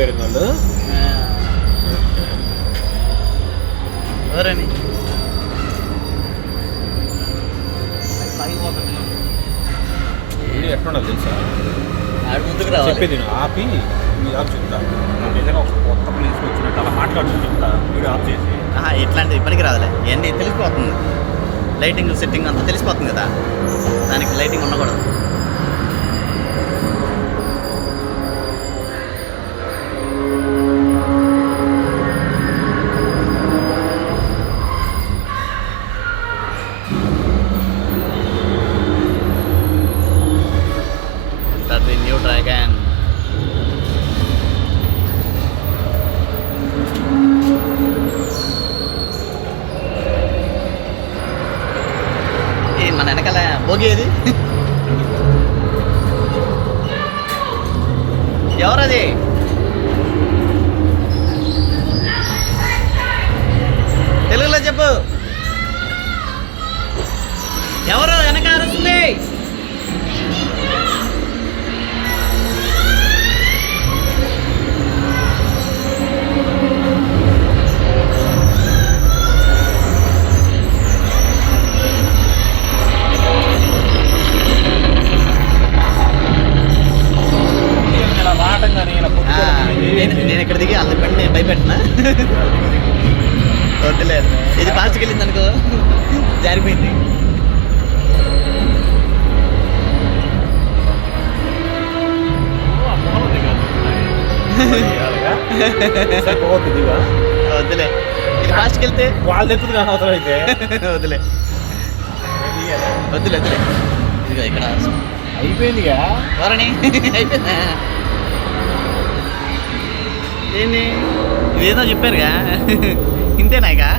అయిపోయారు వాళ్ళు. ఎవరని వీడియో ఎట్లుండాలి తెలుసా? ఆడు ముందుకు రావాలి. చెప్పేది నేను ఆపి మీరు ఆఫ్ చెప్తా. నాకు ఏదైనా ఒక కొత్త ప్లేస్కి వచ్చినట్టు అలా మాట్లాడుతూ చెప్తా. వీడియో ఆఫ్ చేసి ఇట్లాంటివి పనికి రాదులే. ఇవన్నీ తెలిసిపోతుంది. లైటింగ్ సెట్టింగ్ అంతా తెలిసిపోతుంది కదా, దానికి లైటింగ్ ఉండకూడదు. The new dragon. మన వెనకాల భోగి ఏది? ఎవరది? తెలుగులో చెప్పు. ఎవరు వెనక అరుస్తుంది? నేను ఇక్కడ దిగి వాళ్ళ బండి నేను భయపెట్టినా. వద్దులేదు, ఇది ఫాస్ట్కి వెళ్ళింది అనుకో, జారిపోయింది. వద్దులే, ఇది ఫాస్ట్కి వెళ్తే వాళ్ళు ఎత్తుది కానీ అవసరం అయితే వద్దులే వద్దులే వద్దులే. ఇదిగో ఇక్కడ అయిపోయిందిగా ఎవరని అయిపోయిందా? ఏంటి ఇదేదో చెప్పారుగా, ఇంతేనాగా?